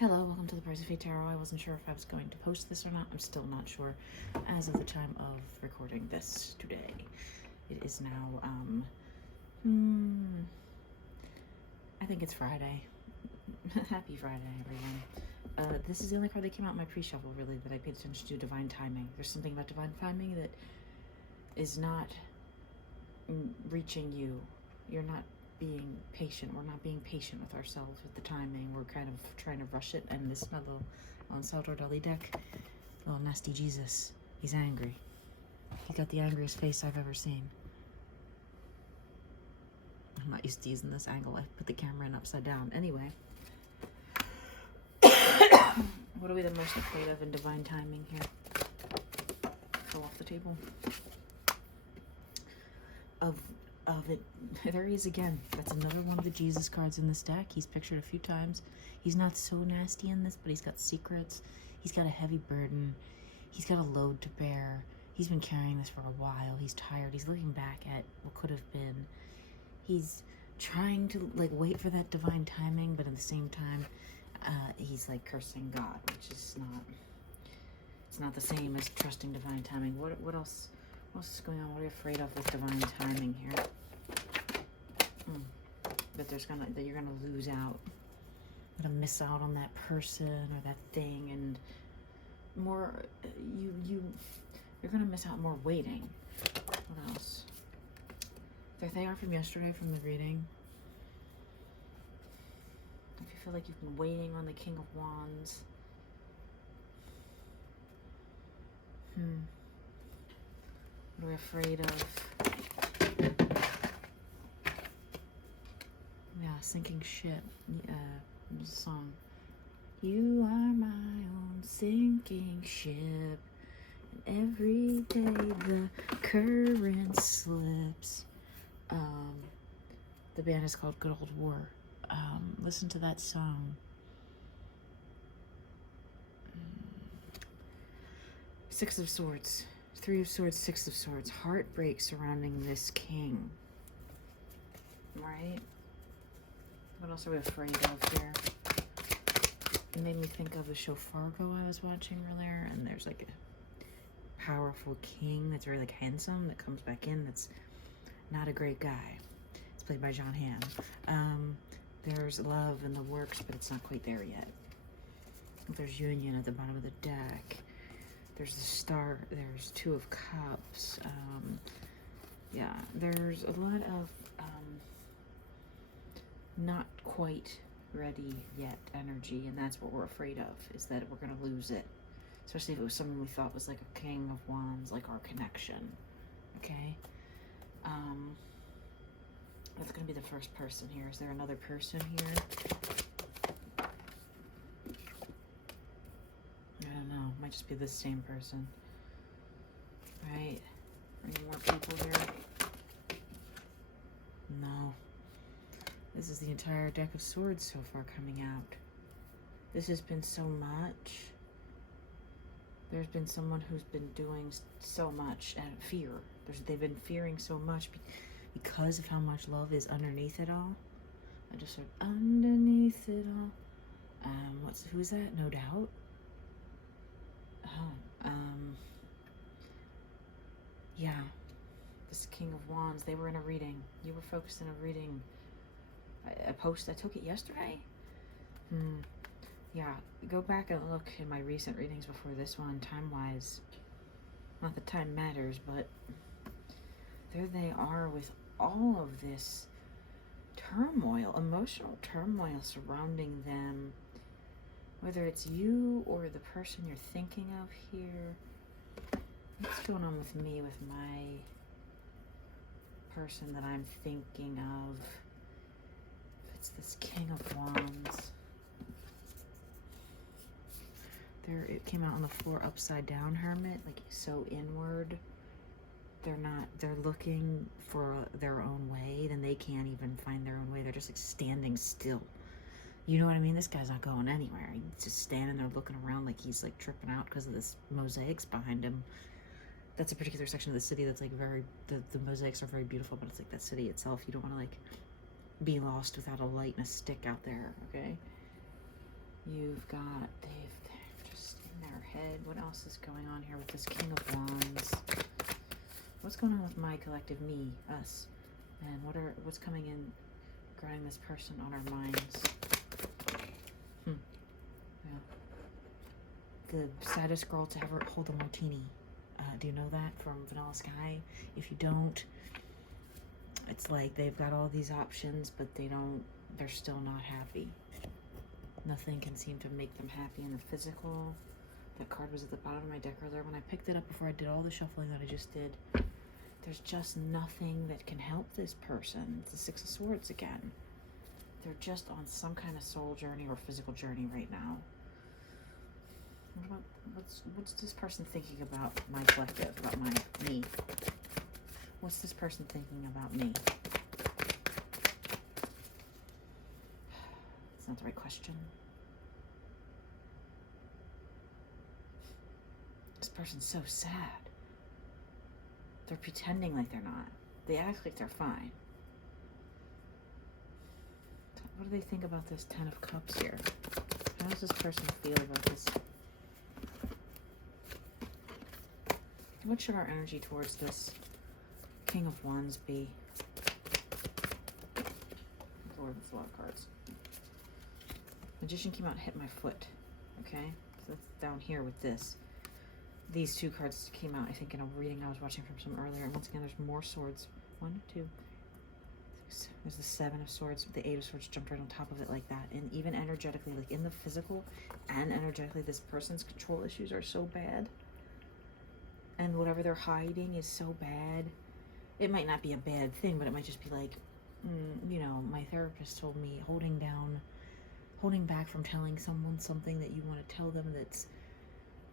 Hello, welcome to the Price of Fate Tarot. I wasn't sure if I was going to post this or not. I'm still not sure as of the time of recording this today. It is now, I think it's Friday. Happy Friday, everyone. This is the only card that came out in my pre-shuffle, really, that I paid attention to, divine timing. There's something about divine timing that is not reaching you. You're not being patient. We're not being patient with ourselves with the timing. We're kind of trying to rush it. And this is my little on Salvador Dali deck. Little nasty Jesus. He's angry. He got the angriest face I've ever seen. I'm not used to using this angle. I put the camera in upside down. Anyway. What are we the most afraid of in divine timing here? Go off the table. Of it. There he is again. That's another one of the Jesus cards in this deck. He's pictured a few times. He's not so nasty in this, but he's got secrets. He's got a heavy burden. He's got a load to bear. He's been carrying this for a while. He's tired. He's looking back at what could have been. He's trying to wait for that divine timing, but at the same time, he's cursing God, which is not. It's not the same as trusting divine timing. What else? What else is going on? What are you afraid of with divine timing here? That you're gonna lose out. You're gonna miss out on that person or that thing, and more. You're gonna miss out more waiting. What else? There they are from yesterday from the reading. If you feel like you've been waiting on the King of Wands. What are we afraid of? Yeah, sinking ship. There's a song. You are my own sinking ship, and every day the current slips. The band is called Good Old War. Listen to that song. Six of Swords. Three of Swords, Six of Swords. Heartbreak surrounding this king. Right? What else are we afraid of here? It made me think of the show Fargo I was watching earlier, and there's a powerful king that's very handsome that comes back in that's not a great guy. It's played by John Hamm. There's love in the works, but it's not quite there yet. There's union at the bottom of the deck. There's the star, there's Two of Cups. Yeah, there's a lot of not quite ready yet energy, and that's what we're afraid of, is that we're going to lose it. Especially if it was someone we thought was like a King of Wands, like our connection. Okay? That's going to be the first person here. Is there another person here? I don't know. Might just be the same person. Right? Any more people here? No. This is the entire deck of swords so far coming out. This has been so much. There's been someone who's been doing so much and fear. They've been fearing so much because of how much love is underneath it all. I just heard underneath it all. Who's that? No Doubt. Yeah, this King of Wands, they were in a reading. You were focused in a reading. A post, I took it yesterday. Yeah, go back and look in my recent readings before this one, time-wise. Not that time matters, but there they are with all of this turmoil, emotional turmoil surrounding them. Whether it's you or the person you're thinking of here. What's going on with me, with my person that I'm thinking of? It's this King of Wands. There, it came out on the floor upside down, Hermit, so inward. They're looking for their own way, then they can't even find their own way. They're just standing still. You know what I mean? This guy's not going anywhere. He's just standing there looking around like he's tripping out because of this mosaics behind him. That's a particular section of the city that's very, the mosaics are very beautiful, but it's that city itself. You don't want to be lost without a light and a stick out there, okay? You've got, they're just in their head. What else is going on here with this King of Wands? What's going on with my collective me, us? And what's coming in, growing this person on our minds? Yeah. The saddest girl to ever hold a martini. Do you know that from Vanilla Sky? If you don't, it's like they've got all these options, but they're still not happy. Nothing can seem to make them happy in the physical. That card was at the bottom of my deck earlier when I picked it up before I did all the shuffling that I just did. There's just nothing that can help this person. It's the Six of Swords again. They're just on some kind of soul journey or physical journey right now. What's this person thinking about my collective, about me? What's this person thinking about me? It's not the right question. This person's so sad. They're pretending like they're not. They act like they're fine. What do they think about this Ten of Cups here? How does this person feel about this? What should our energy towards this King of Wands be? Lord, that's a lot of cards. Magician came out and hit my foot. Okay? So that's down here with this. These two cards came out, I think, in a reading I was watching from some earlier. And once again, there's more swords. 1, 2, 6. There's the Seven of Swords. The Eight of Swords jumped right on top of it like that. And even energetically, like in the physical and energetically, this person's control issues are so bad. And whatever they're hiding is so bad. It might not be a bad thing, but it might just be like, you know, my therapist told me holding back from telling someone something that you want to tell them that's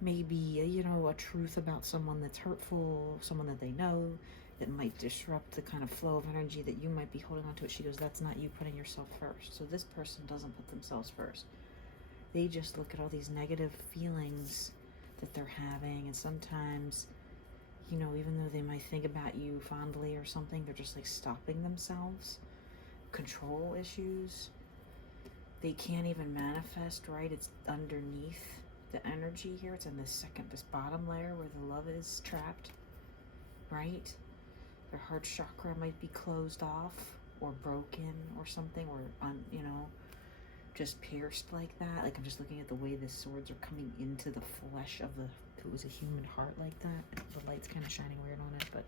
maybe, you know, a truth about someone that's hurtful, someone that they know, that might disrupt the kind of flow of energy that you might be holding on to it. She goes, that's not you putting yourself first. So this person doesn't put themselves first. They just look at all these negative feelings that they're having, and sometimes, you know, even though they might think about you fondly or something, they're just like stopping themselves. Control issues. They can't even manifest, right? It's underneath the energy here. It's in this bottom layer where the love is trapped, right? Their heart chakra might be closed off or broken or something, or you know, just pierced like that. Like, I'm just looking at the way the swords are coming into the flesh of if it was a human heart like that. The light's kind of shining weird on it, but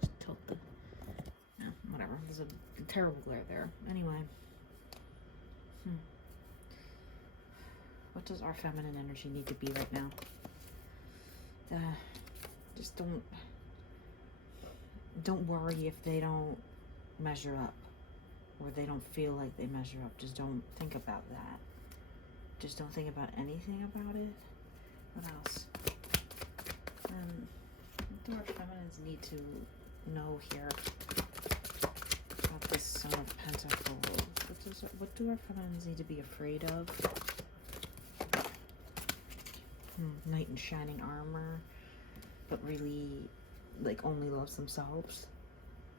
just tilt the, whatever. There's a terrible glare there. Anyway, what does our feminine energy need to be right now? Just don't worry if they don't measure up, or they don't feel like they measure up. Just don't think about that. Just don't think about anything about it. What else? What do our feminines need to know here about this Son of Pentacles? What do our feminines need to be afraid of? Knight in shining armor, but really, like, only loves themselves.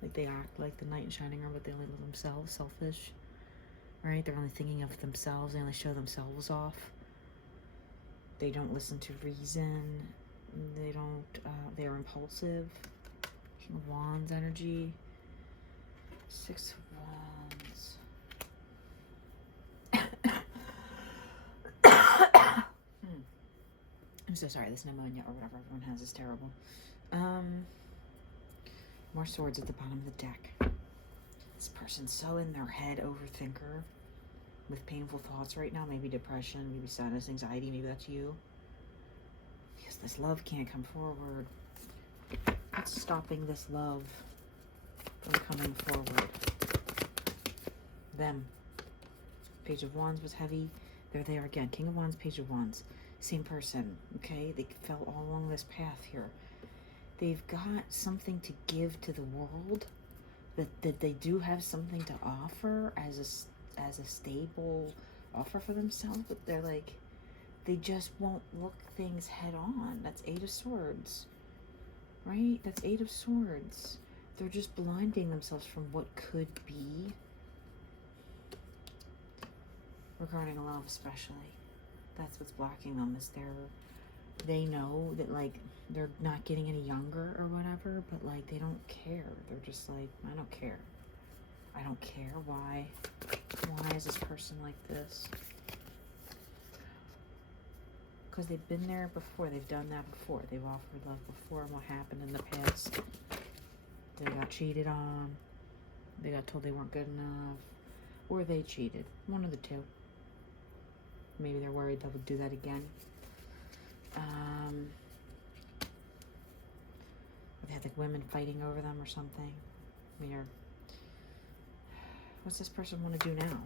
Like, they act like the knight in shining armor, but they only love themselves. Selfish, right? They're only thinking of themselves. They only show themselves off. They don't listen to reason. They don't, they're impulsive. King of Wands energy. Six of Wands. I'm so sorry, this pneumonia or whatever everyone has is terrible. More swords at the bottom of the deck. This person's so in their head, overthinker, with painful thoughts right now. Maybe depression, maybe sadness, anxiety, maybe that's you. Because this love can't come forward. What's stopping this love from coming forward? Them. Page of Wands was heavy. There they are again. King of Wands, Page of Wands. Same person, okay? They fell all along this path here. They've got something to give to the world, that they do have something to offer as a stable offer for themselves, but they're like, they just won't look things head on. That's Eight of Swords, right? That's Eight of Swords. They're just blinding themselves from what could be regarding love, especially. That's what's blocking them, is they know that, like, they're not getting any younger or whatever, but, like, they don't care. They're just like, I don't care. I don't care. Why is this person like this? Because they've been there before. They've done that before. They've offered love before, and what happened in the past? They got cheated on. They got told they weren't good enough. Or they cheated. One of the two. Maybe they're worried they'll do that again. They had like women fighting over them or something. I mean, what's this person want to do now?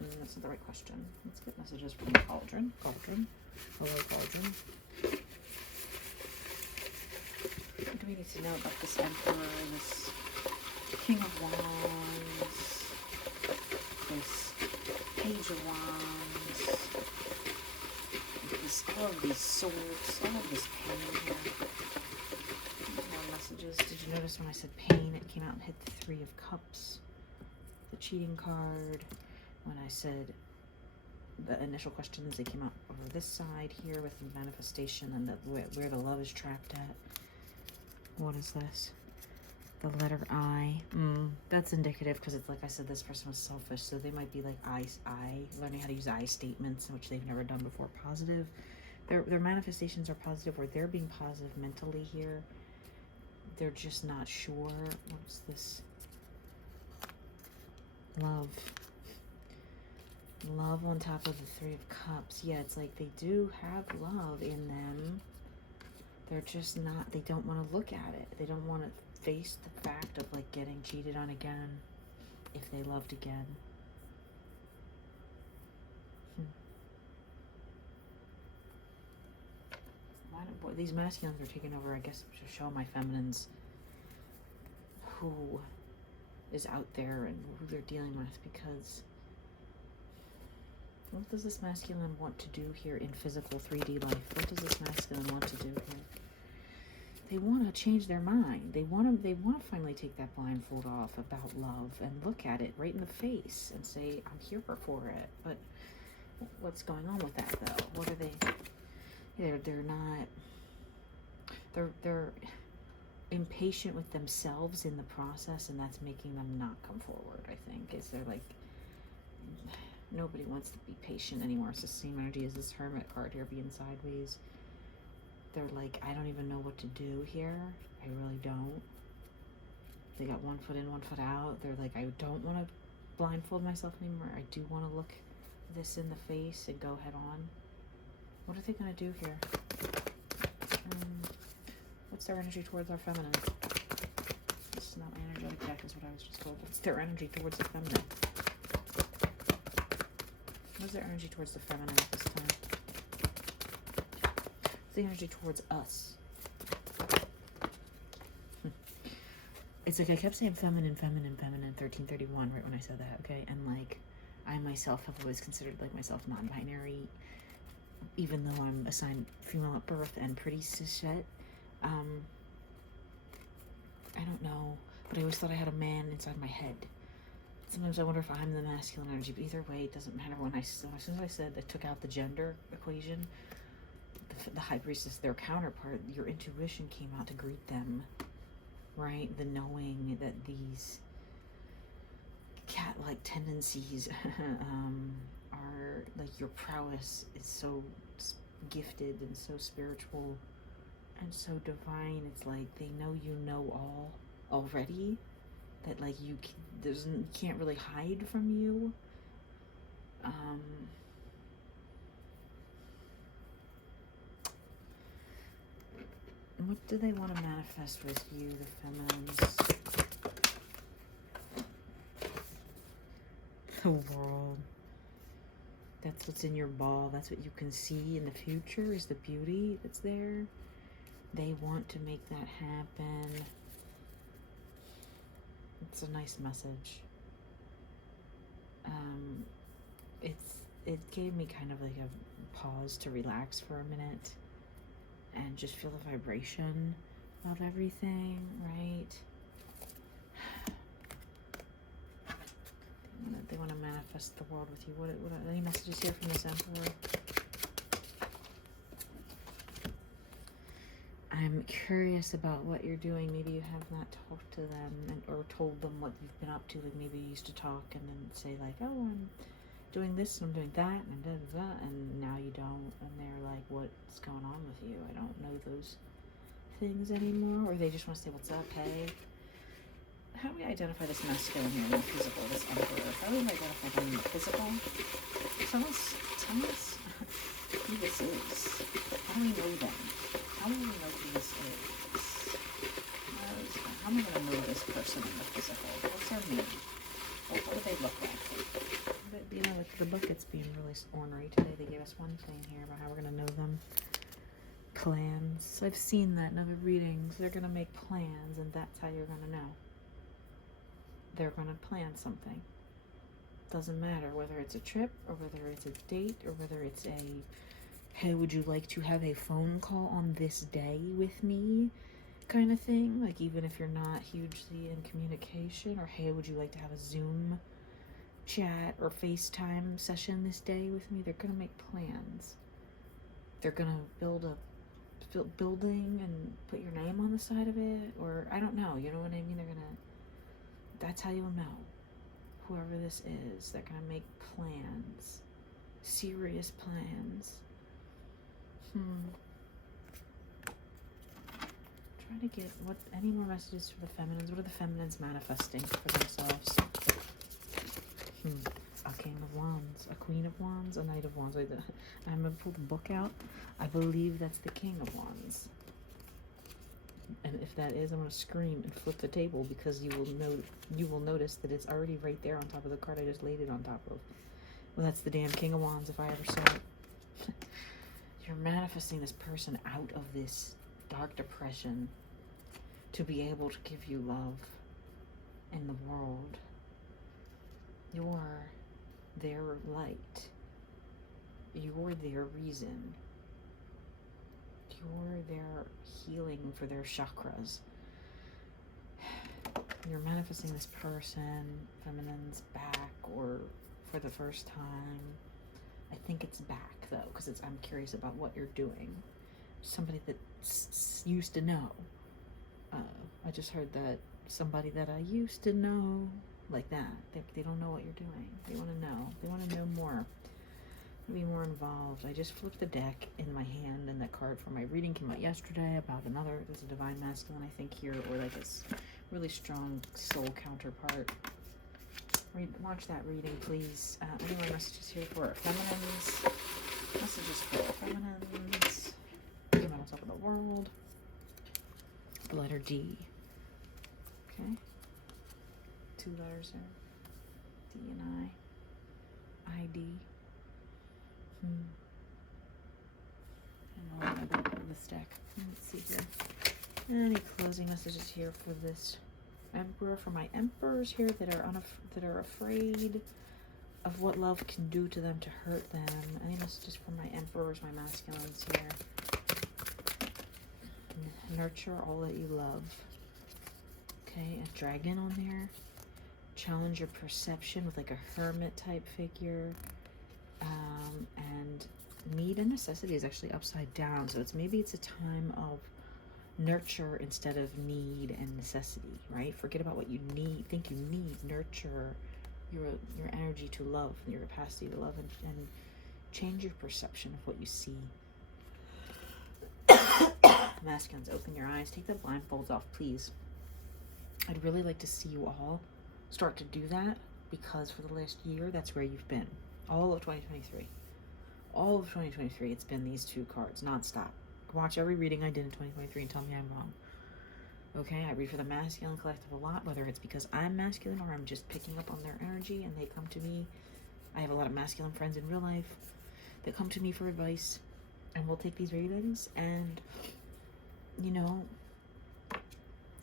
That's not the right question. Let's get messages from the cauldron. Hello, cauldron. What do we need to know about this emperor and this king of wands? This page of wands. All of these swords, all of this pain here. More messages. Did you notice when I said pain, it came out and hit the 3 of Cups, the cheating card. When I said the initial questions, they came out over this side here with the manifestation and where the love is trapped at. What is this? The letter I. That's indicative because it's like I said, this person was selfish, so they might be like I learning how to use I statements, which they've never done before. Positive. Their manifestations are positive, or they're being positive mentally here. They're just not sure. What's this? Love. Love on top of the 3 of Cups. Yeah, it's like they do have love in them. They're just not, they don't want to look at it. They don't want to face the fact of like getting cheated on again if they loved again. These masculines are taking over, I guess, to show my feminines who is out there and who they're dealing with, because what does this masculine want to do here in physical 3D life? What does this masculine want to do here? They want to change their mind. They want to finally take that blindfold off about love and look at it right in the face and say, I'm here for it. But what's going on with that, though? What are they? They're not. They're impatient with themselves in the process, and that's making them not come forward. I think is they're like, nobody wants to be patient anymore. It's the same energy as this Hermit card here being sideways. They're like, I don't even know what to do here. I really don't. They got one foot in, one foot out. They're like, I don't want to blindfold myself anymore. I do want to look this in the face and go head on. What are they going to do here? What's their energy towards our feminine? It's not my energetic deck is what I was just told. What's their energy towards the feminine? What's their energy towards the feminine at this time? The energy towards us. It's like I kept saying feminine, 1331 right when I said that, okay? And like, I myself have always considered like myself non-binary, even though I'm assigned female at birth and pretty cishet. I don't know, but I always thought I had a man inside my head. Sometimes I wonder if I'm the masculine energy, but either way, it doesn't matter. As soon as I said I took out the gender equation, the high priestess, their counterpart, your intuition came out to greet them, right? The knowing that these cat-like tendencies are like, your prowess is so gifted and so spiritual and so divine. It's like they know you know all already, that like you can't really hide from you. What do they want to manifest with you, the feminines? The world. That's what's in your ball. That's what you can see in the future, is the beauty that's there. They want to make that happen. It's a nice message. It gave me kind of like a pause to relax for a minute and just feel the vibration about everything, right? They want to manifest the world with you. What are any messages here from this Emperor? I'm curious about what you're doing. Maybe you have not talked to them or told them what you've been up to. Like maybe you used to talk and then say like, oh, I'm doing this and I'm doing that and da da da, and now you don't, and they're like, what's going on with you? I don't know those things anymore. Or they just want to say, what's up, hey? How do we identify this masculine here and physical, this Emperor? How do we identify them in the physical? Tell us who this is. How do we know them? How do we know who this is? How am I going to know this person in the physical? What's their name? What do they look like? But, you know, like the book, it's being really ornery today. They gave us one thing here about how we're going to know them. Plans. I've seen that in other readings. They're going to make plans, and that's how you're going to know. They're going to plan something. Doesn't matter whether it's a trip or whether it's a date or whether it's a, hey, would you like to have a phone call on this day with me kind of thing? Like even if you're not hugely in communication, or hey, would you like to have a Zoom chat or FaceTime session this day with me? They're going to make plans. They're going to build a building and put your name on the side of it, or I don't know, you know what I mean? They're going to, that's how you'll know. Whoever this is, they're going to make plans. Serious plans. Trying to get any more messages for the feminines. What are the feminines manifesting for themselves? A King of Wands, a Queen of Wands, a Knight of Wands. Wait, I'm going to pull the book out. I believe that's the King of Wands. And if that is, I'm going to scream and flip the table, because you will notice that it's already right there on top of the card I just laid it on top of. Well, that's the damn King of Wands if I ever saw it. You're manifesting this person out of this dark depression to be able to give you love in the world. You're their light. You're their reason. You're their healing for their chakras. You're manifesting this person, feminine's back, or for the first time. I think it's back though, because I'm curious about what you're doing. Somebody that used to know. I just heard that somebody that I used to know, like that. They don't know what you're doing. They want to know. They want to know more. Be more involved. I just flipped the deck in my hand, and that card from my reading came out yesterday about there's a divine masculine, I think, here, or like a really strong soul counterpart. Watch that reading, please. Any more messages here for feminines? Messages for feminines. Come on top of the world. The letter D. Okay. 2 letters there. D and I. ID. I don't know what I did with this deck. Let's see here. Any closing messages here for this Emperor, for my Emperors here that are afraid of what love can do to them to hurt them? Any messages for my Emperors, my masculines here? Nurture all that you love. Okay, a dragon on there. Challenge your perception with like a hermit type figure. And need and necessity is actually upside down, so maybe it's a time of nurture instead of need and necessity, right? Forget about what you think you need. Nurture your energy to love, and your capacity to love, and change your perception of what you see. Masculines, open your eyes. Take the blindfolds off, please. I'd really like to see you all start to do that, because for the last year, that's where you've been. All of 2023. All of 2023, it's been these 2 cards, nonstop. Watch every reading I did in 2023 and tell me I'm wrong. Okay, I read for the masculine collective a lot, whether it's because I'm masculine or I'm just picking up on their energy and they come to me. I have a lot of masculine friends in real life that come to me for advice, and we'll take these readings, and, you know,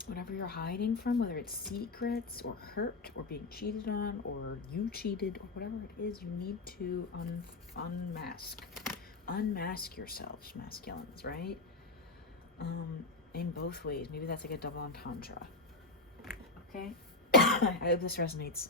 whatever you're hiding from, whether it's secrets or hurt or being cheated on or you cheated or whatever it is, you need to unmask yourselves, masculines, right? in both ways. Maybe that's like a double entendre. Okay? I hope this resonates.